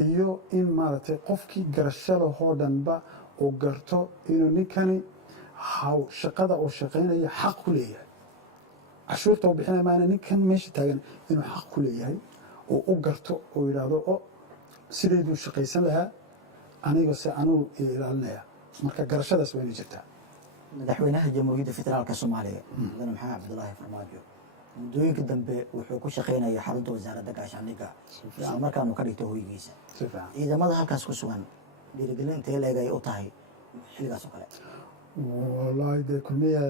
iyo in maaragtay qofkii garasho lahoo dhanba uu garto inuu ninkani shaqada uu shaqaynayo xaq ku leeyahay cashuurta uu bixinaya maana ninkan meesha taagan inuu xaq ku leeyahay oo u garto oo yidhaahdo o sidayduu shaqaysan lahaa anigase anuu ilaalinaya marka garashadaas waa inay jirtaa madaxweynaha jamhuuriyadda federaalka soomaaliya mudane maxamed cabdulaahi farmaajo muddooyinka dambe wuxuu ku shaqaynaya xarunta wasaaradda gaashaandhigga isla markaanu ka dhigto hoygiisa ciidamada halkaas ku sugan dhiirigelin intee leeg ay u tahay xilligaas oo kale wallaahi dee kulmiya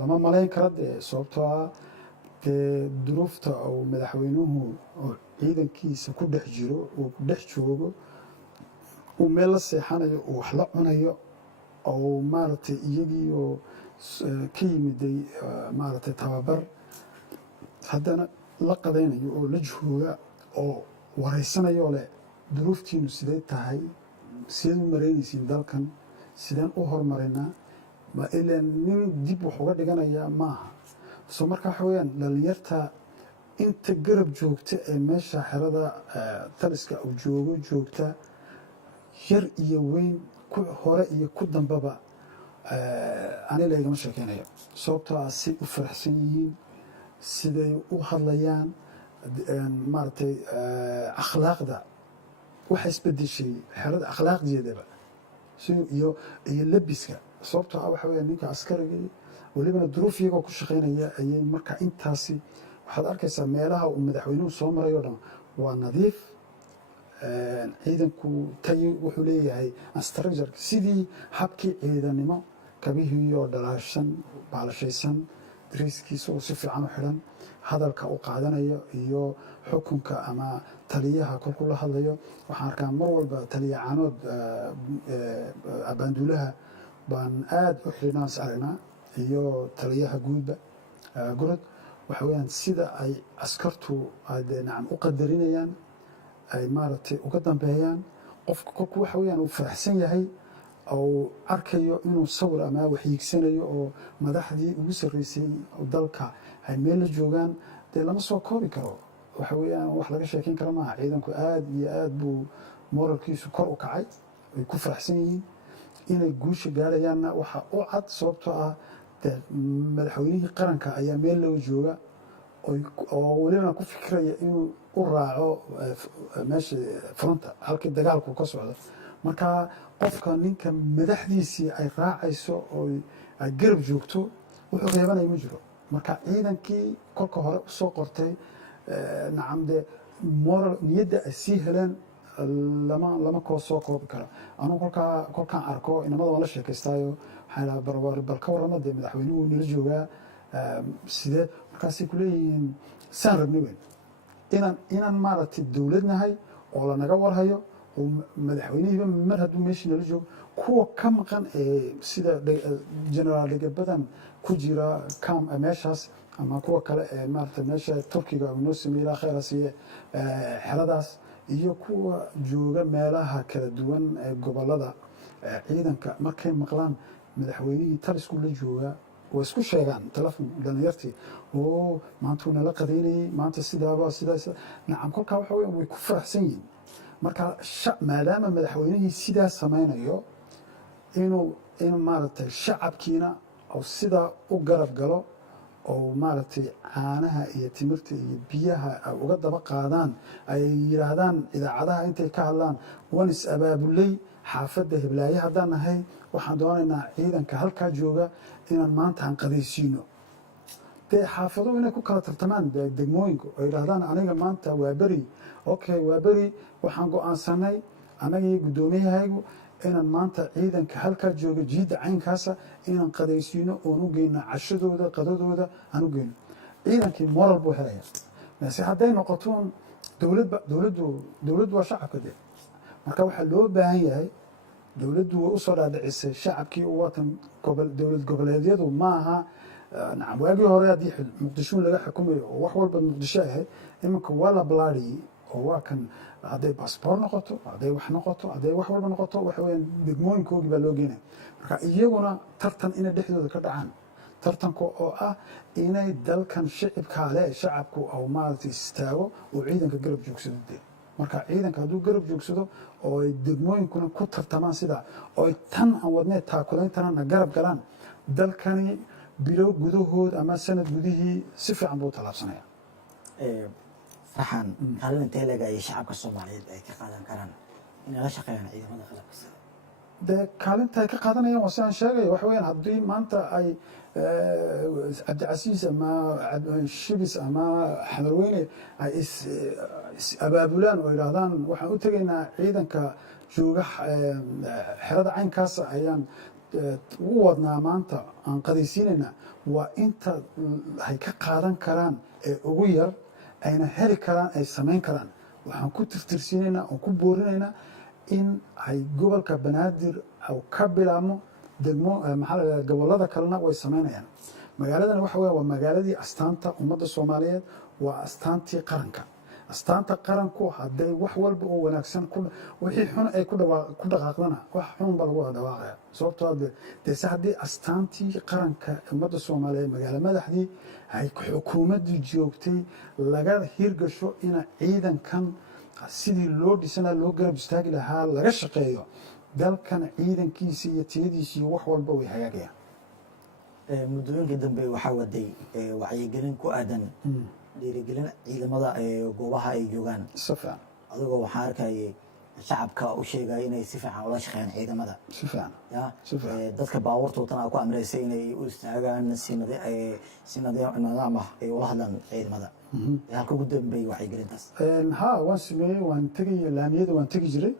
lama malayn kara dee sababtoo ah dee duruufta uu madaxweynuhu oo ciidankiisa ku dhex jiro uu ku dhex joogo uu meel la seexanayo uu wax la cunayo oo maaragtay iyagii oo ka yimiday maaragtay tababar haddana la qadaynayo oo la jooga oo waraysanayoo leh duruuftiinu siday tahay sideed u maraynaysiin dalkan sideen u horumarinaa ilaan nin dib wax uga dhiganayaa maaha soo marka waxa weyaan dhalinyarta inta garab joogta ee meesha xerada taliska uu joogta yar iyo weyn ku hore iyo ku dambaba ani laygama sheekeynayo sababtoo ah say u faraxsan yihiin siday u hadlayaan maaragtay akhlaaqda waxa isbedeshay xerada akhlaaqdeedaba iyo labiska sababtoo ah waxa weya ninka askarigii welibana duruuf iyagoo ku shaqaynaya ayay marka intaasi waxaad arkaysaa meelaha uu madaxweynuhu soo maray o dhan waa nadiif ciidanku tay wuxuu leeyahay structure sidii habkii ciidanimo kabihii oo dhalaashan baalashaysan dariiskiisa oo si fiican u xidhan hadalka u qaadanayo iyo xukunka ama taliyaha kolkuu la hadlayo waxaan arkaa mar walba taliya canood abaanduulaha baan aada u xidhinaan is aragnaa iyo taliyaha guudba gurod waxa weyaan sida ay askartu nacam u qadarinayaan ay maaragtay uga dambeeyaan qofka kolku waxa weyaan uu faraxsan yahay ou arkayo inuu sawir ama wax hiigsanayo oo madaxdii ugu sarreysay dalka ay meel la joogaan dee lama soo koobi karo waxa weeyaan wax laga sheekeyn kara maaha ciidanku aada iyo aada buu moralkiisu kor u kacay ay ku faraxsan yihiin inay guusha gaarayaanna waxa u cad sababtoo ah dee madaxweynihii qaranka ayaa meel loo jooga oo welibana ku fikiraya inuu u raaco meesha fronta halkii dagaalku ka socdo marka qofka ninka madaxdiisii ay raacayso oo ay garab joogto wuxuu reebanaya ma jiro marka ciidankii kolka hore usoo qortay nacam dee moral niyadda ay sii heleen lama koo soo koobi karo anugu kolkaan arko inamada waan la sheekaystaayo waxaan idhaha bal ka warrama dee madaxweynuhu nala joogaa sidee markaasay ku leeyihiin saan rabni weyn inaan maaragtay dowlad nahay oo lanaga warhayo oo madaxweynihiiba mar hadduu meeshii nala joogo kuwa ka maqan ee sida generaal dhegabadan ku jira meeshaas ama kuwa kale ee maaragtay meesha turkiga uu noo sameeyey ilaa khayra siiye xeladaas iyo kuwa jooga meelaha kala duwan ee gobolada ciidanka markay maqlaan madaxweynihii talisku la joogaa way isku sheegaan telefon dhalinyartii oo maanta uu nala qadaynayey maanta sidaaba sidaas nacam kolkaa waxa weya way ku faraxsan yihiin marka maadaama madaxweynihii sidaas samaynayo inuu maaragtay shacabkiina oo sidaa u garab galo oo maaragtay caanaha iyo timirta iyo biyaha ay uga daba qaadaan ay yidhaahdaan idaacadaha intay ka hadlaan wan is abaabulay xaafadda hiblaaye haddaan nahay waxaan doonaynaa ciidanka halkaa jooga inaan maanta aan qadaysiino dee xaafaduhu inay ku kala tartamaan degmooyinku oo yidhaahdaan aniga maanta waa beri waa beri waxaan go-aansanay anagii guddoomiyahaygu inaan maanta ciidanka halkaa jooga jiidda caynkaasa inaan qadaysiino oon u geyno cashadooda qadadooda aan u geyno ciidankii moral buu helaya mase hadday noqotoon dowladdu waa shacabka dee marka waxaa loo baahan yahay dowladdu way usoo dhaadhicisay shacabkii watan dowlad goboleedyadu ma aha nacam waagii hore haddii muqdisho laga xukumayo oo wax walba muqdisho ahayd iminka waa la balaadhiyey oo waa kan hadday baasboor noqoto hadday wax noqoto hadday wax walba noqoto waxa weyaan degmooyinkoogii baa loo geenaya marka iyaguna tartan inay dhexdooda ka dhacaan tartanka oo ah inay dalkan shicibkaale shacabku oo maaragtay istaago oo ciidanka garab joogsado dee marka ciidanka hadduu garab joogsado oo ay degmooyinkuna ku tartamaan sidaa oo ay tan aan wadnee taakulayntanana garab galaan dalkani bilow gudahood ama sanad gudihii si fiican buu tallaabsanaya farxan kaalin intee leeg ay shacabka soomaaliyeed ay ka qaadan karaan inay la shaqeeyaan ciidamada qalabka sida dee kaalinta ay ka qaadanayaan waa sidaan sheegaya waxa weyaan haddii maanta ay cabdicasiis ama shibis ama xamarweyne ay is abaabulaan oo yidhaahdaan waxaan u tegaynaa ciidanka jooga xerada caynkaasa ayaan ugu wadnaa maanta aan qadaysiinaynaa waa inta ay ka qaadan karaan ee ugu yar ayna heli karaan ay samayn karaan waxaan ku tirtirsiinaynaa oon ku boorinaynaa in ay gobolka banaadir ka bilaabmo maxaa la yidhahda gobollada kalena way samaynayaan magaaladan waxa weya waa magaaladii astaanta ummadda soomaaliyeed waa astaantii qaranka astaanta qaranku hadday wax walba oo wanaagsan wixii xun ay ku dhaqaaqdana wax xun ba lagu dhawaaqaya sababtoo dese haddii astaantii qaranka ummadda soomaaliyeed magaalo madaxdii ay xukuumaddii joogtay laga hirgasho ina ciidankan sidii loo dhisana loo garab istaagi lahaa laga shaqeeyo dalkan ciidankiisa iyo tiyadiisa iyo wax walba way hagaagayaan muddooyinkii dambe waxaa waday wacyigelin ku aadan dhiirigelin ciidamada goobaha ay joogaan si fiican adigoo waxaan arkayay shacabka u sheegaya inay si fiican ula shaqeeyaan ciidamada si fiican ya dadka baabuurtoodana ku amreysay inay u istaagaan si nidaam ah ay ula hadlaan ciidamada halka ugu dambeeyay wacyigelintaas ha waan sameeyey waan tegay laamiyada waan tegi jiray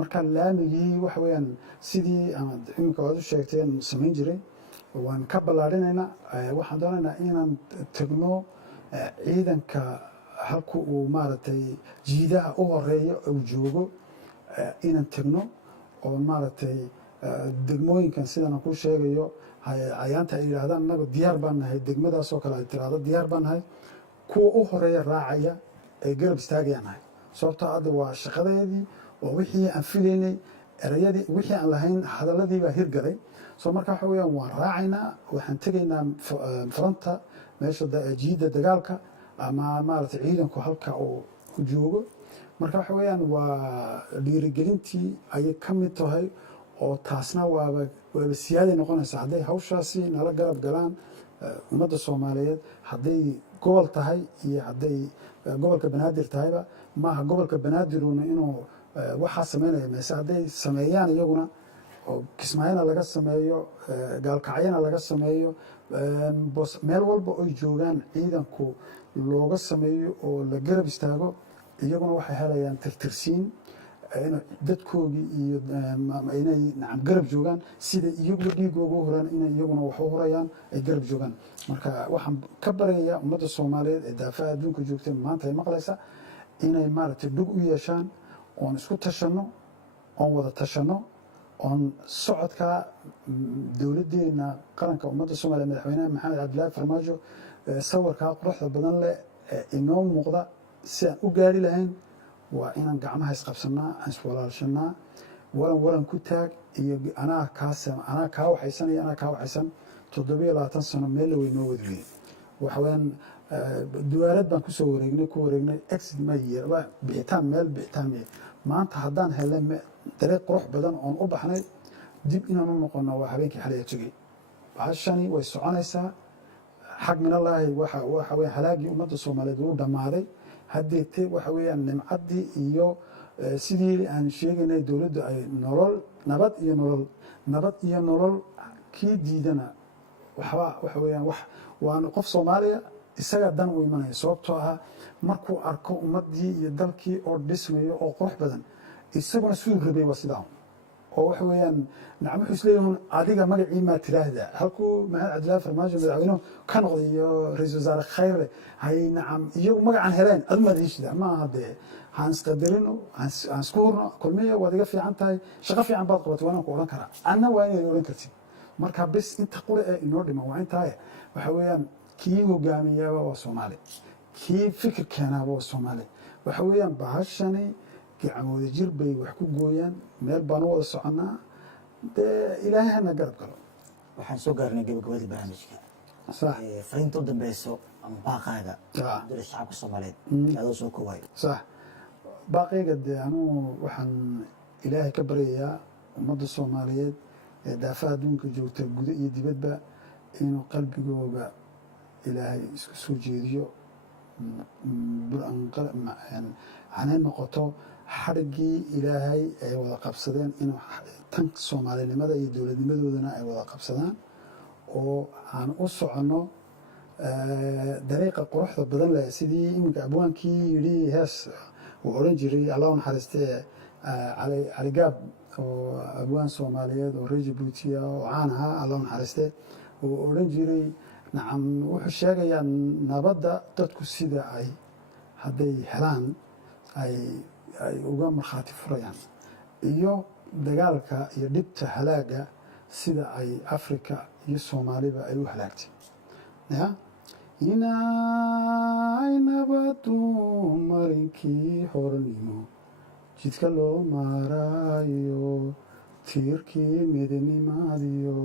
markaa laamigii waxa weyaan sidii iminka waad u sheegteen samayn jiray waan ka ballaarinaynaa waxaan doonaynaa inaan tegno ciidanka halku uu maaragtay jiidaha u horeeya uu joogo inaan tegno oo maaragtay degmooyinkan sidan aan ku sheegayo cayaanta ay yidhaahdaan naga diyaar baan nahay degmadaasoo kale ay tiraahdo diyaar baan nahay kuwa u horeeya raacaya ay garab istaagayaan nahay sababtoo hadda waa shaqadeedii waa wixii aan filaynay erayadii wixii aan lahayn hadaladii baa hirgalay soo marka waxa weyaan waan raacaynaa waxaan tegaynaa fronta meesha jiidda dagaalka ama maaragtay ciidanku halka uu joogo marka waxa weyaan waa dhiirigelintii ayay ka mid tahay oo taasna waaba siyaaday noqonaysa hadday hawshaasi nala garab galaan ummadda soomaaliyeed, hadday gobol tahay iyo hadday gobolka banaadir tahayba. maaha gobolka banaadiruna inuu waxaa sameynaya mise hadday sameeyaan iyaguna oo kismaayona laga sameeyo, gaalkacyana laga sameeyo, meel walba oy joogaan ciidanku looga sameeyo oo la garab istaago, iyaguna waxay helayaan tirtirsiin dadkoogii iyo inay nacam garab joogaan sida iyaguba dhiigooga u horaan inay iyaguna wax u horayaan ay garab joogaan. marka waxaan ka baryayaa ummadda soomaaliyeed ee daafaha adduunka joogtay maanta ay maqlaysa inay maaragtay dhug u yeeshaan, oon isku tashanno, oon wada tashanno, oon socodkaa dowladdeena qaranka ummadda soomaaliya madaxweynaha maxamed cabdilaahi farmaajo sawirkaa quruxda badan leh ee inoo muuqda si aan u gaari lahayn waa inaan gacmaha isqabsanaa, aan iswalaalshanaa, waran ku taag iyo anaa kaa waxaysan iyo anaa kaa waxaysan 27 sano meel la weynoo wadweyne. waxaweyaan duwaarad baan ku wareegnay exit ma yeer waa bixitaan meel maanta haddaan helay dariiq qurux badan oon u baxnay dib inaan u noqono waa habeenkii xalay tegey. bahashani way soconaysaa, xag minallaahi waxa weya halaagii ummadda soomaaliyeed wuu dhammaaday. haddeete waxa weeyaan nimcaddii iyo sidii aan sheegaynay dowladdu ay nabad iyo nolol kii diidana waxa weeyaan waan qof Soomaaliya isaga dan u imanaya, sababtoo ah markuu arko ummaddii iyo dalkii oo dhismayo oo qurux badan isaguna siduu rabay waa sidaa. oo waxa weeyaan nacam wuxuu isleeyahay adiga magacii ma tiraahdaa halkuu maxamed cabdilaahi farmaajo madaxweynuhu ka noqday iyo ra-iisul wasaare khayre hay nacam iyagu magacan heleen adu maad heshida ma aha dee haan isqadarino aan isku hurno kulmiya waad iga fiican tahay shaqo fiican baad qabatay waanaan ku odhan karaa anna waa inay odhan kartid. marka bis inta qure ee inoo dhiman waa intaaye waxa weeyaan kii hogaamiyaaba waa Soomaali, kii fikir keenaaba waa Soomaali. waxa weeyaan bahashani gacmooda jir bay wax ku gooyaan, meel baan u wada soconnaa, dee ilaahay hana garab galo. waxaan soo gaarnay gabagabadii barnaamijka. fariinta u dambeyso ama baaqaaga dowladda shacabka Soomaaliyeed adoo soo koobayo. sax baaqayga dee anugu waxaan ilaahay ka baryayaa ummadda Soomaaliyeed ee daafaha adduunka joogta guda iyo dibadba inuu qalbigooga ilaahay isku soo jeediyo, hanay noqoto xadhiggii ilaahay ay wada qabsadeen inuu tan soomaalinimada iyo dowladnimadoodana ay wada qabsadaan, oo aan u soconno dariiqa quruxda badan leh sidii iminka abwaankii yidhi hees uu odhan jiray allah u naxariistee cali gaab oo abwaan Soomaaliyeed oo reer Jabuuti ah oo caan ahaa allah u naxariistee uu odhan jiray nacam wuxuu sheegayaa nabadda dadku sida ay hadday helaan ay uga markhaati furayaan, iyo dagaalka iyo dhibta halaaga sida ay Afrika iyo Soomaaliba ay u halaagtay. inay nabadu marinkii xornimo jidka loo maarayo tiirkii midnimadiyo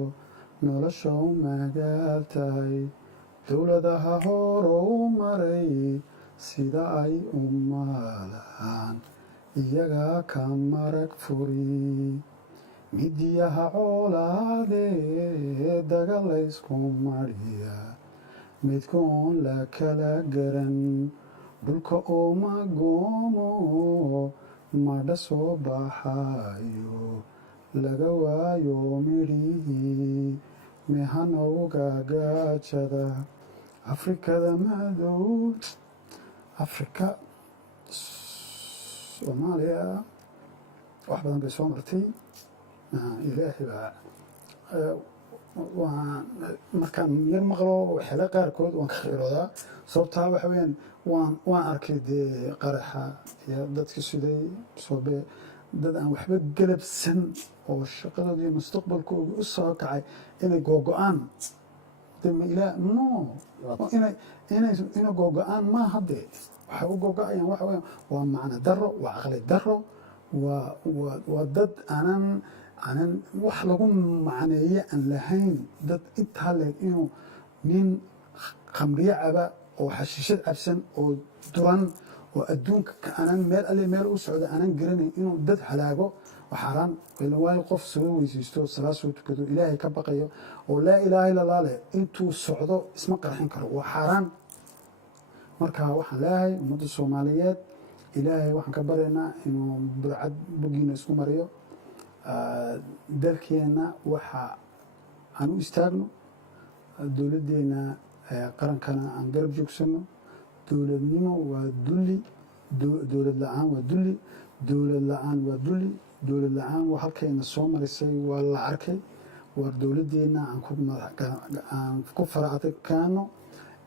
nolosha u magaal tahay dowladaha horow maray sida ay u maalaan iyagaa ka marag furi midiyaha coolaadee daga laysku mariya midkoon la kala garan dhulka oo magoomo madha soo baxayo laga waayo midhihii mehanowga gaajada afrikada madow afrika Soomaaliya wax badan bay soo martay. ilaahay baa markaan yar maqlo waxyaala qaarkood waan ka qiiroodaa, sababtaa waxa weeyaan waan arkay dee qaraxa iyo dadka siday soobe dad aan waxba galabsan oo shaqadooda iyo mustaqbalkooda u soo kacay inay googo-aan inay googo-aan maaha dee waxay u googo-ayaan waxa weeyaan waa macno daro, waa caqli daro, waa dad aanan wax lagu macneeye aan lahayn. dad intaa leeg inuu nin khamriye caba oo xashiishad cabsan oo duran oo adduunka aanan meel alle meel u socda aanan garanayn inuu dad halaago waa xaaraan ilan waayo qof soo weysaysto salaad soo tukado ilaahay ka baqayo oo laa ilaaha illa allah leh intuu socdo isma qarxin karo waa xaaraan. marka waxaan leeyahay ummadda soomaaliyeed ilaahay waxaan ka baryaynaa inuu burcad bogiina isku mariyo dalkeenna waxa aan u istaagno dowladdeena qarankana aan garab joogsano. dowladnimo waa dulli, dowlad la-aan waa dulli, dowlad la-aan waa dulli, dowlad la-aan waa halkayna soo marisay waa la arkay. war dowladdeena aan ku faraadkaano,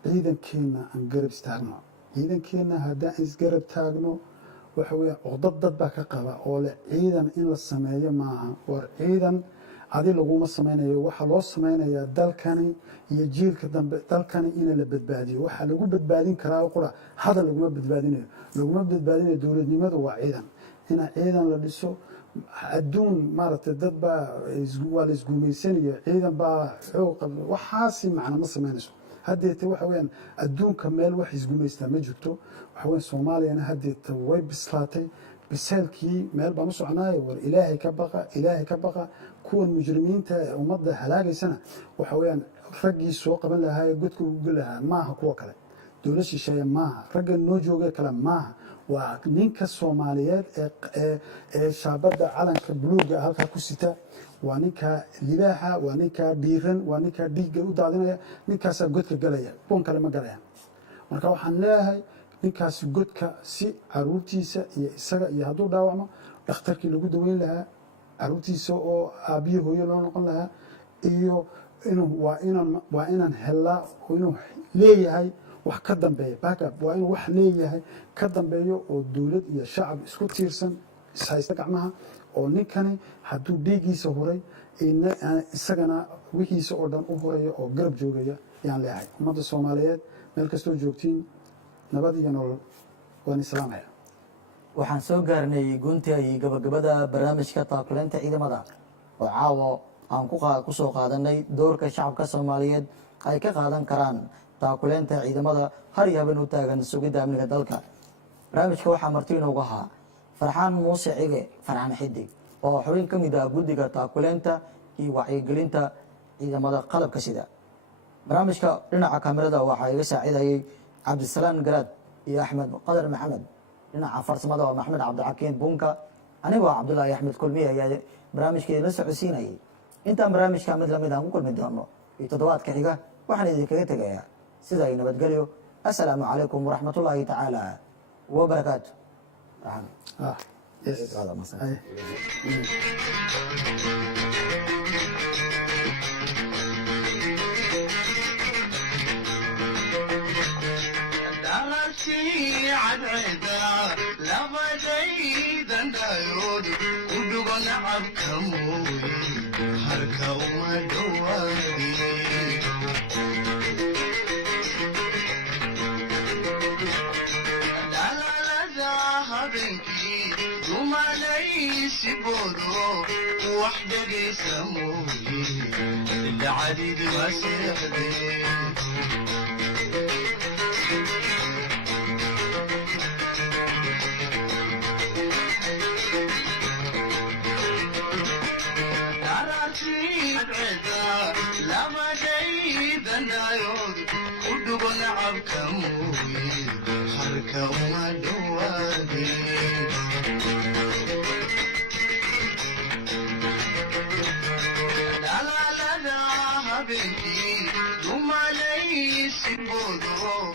ciidankeenna aan garab istaagno. ciidankeenna haddaan isgarab taagno waxa weya codad dad baa ka qaba oo leh ciidan in la sameeyo maaha. war ciidan adi laguma samaynayo, waxaa loo samaynayaa dalkani iyo jiilka dambe dalkani in la badbaadiyo. waxaa lagu badbaadin karaa qura hadal laguma badbaadinayo. dowladnimadu waa ciidan, ina ciidan la dhiso. adduun maaragtay dad baa waa la isguumaysanayo, ciidan baa xoog waxaasi macna ma samaynayso. haddeeta waxa weyaan adduunka meel wax isgumaystaa ma jirto. waxa weya soomaaliyana haddeeta way bislaatay. biseelkii meel baan u socnaayo. war ilaahay ka baqa, ilaahay ka baqa. kuwan mujrimiinta ee ummadda halaagaysana waxa weyaan raggii soo qaban lahaaye godka ugu lahaa maaha kuwa kale, dowlad shisheeye maaha, ragga noo joogee kale maaha. waa ninka soomaaliyeed ee shaabadda calanka buluuga halkaa ku sita. waa ninkaa libaaxa, waa ninkaa dhiiran, waa ninkaa dhiigga u daadinaya. ninkaasaa godka galaya, kuwan kale ma galayaan. marka waxaan leeyahay ninkaasi godka si caruurtiisa iyo isaga iyo hadduu dhaawacmo dhakhtarkii lagu daweyn lahaa, caruurtiisa oo aabbiyo hooyo loo noqon lahaa, iyo waa inaan helaa inuu leeyahay wax ka dambeeya backab. waa inuu wax leeyahay ka dambeeyo oo dowlad iyo shacab isku tiirsan ishaysta gacmaha. oo ninkani hadduu dhiiggiisa huray isagana wixiisa oo dhan u huraya oo garab joogaya yaan leeyahay. ummadda soomaaliyeed meel kastoo joogtiin nabad iyo nolol waan islaamaya. waxaan soo gaarnay gunta iyo gabagabada barnaamijka taakuleynta ciidamada oo caawa aan ku soo qaadanay doorka shacabka soomaaliyeed ay ka qaadan karaan taakuleynta ciidamada har iyo habeen u taagan sugidda amniga dalka. barnaamijka waxaa marti inoogu ahaa farxaan muuse cige farxaan xidig oo xubin ka mid ah guddiga taakuleynta iyo wacyigelinta ciidamada qalabka sida. barnaamijka dhinaca kamerada waxaa iga saacidayay cabdisalaan garaad iyo axmed qadar maxamed. dhinaca farsamada waa maxmed cabdixakiin bunka. anigoo cabdulaahi axmed kulmiye ayaa barnaamijkeedala socodsiinayay. intaan barnaamijka mid lamid aan ku kulmi doono iyo toddobaadka xiga waxaan idinkaga tegayaa sida ay nabadgelyo. assalaamu calaykum waraxmatullaahi tacaala wabarakaatu. Dumalay si bodo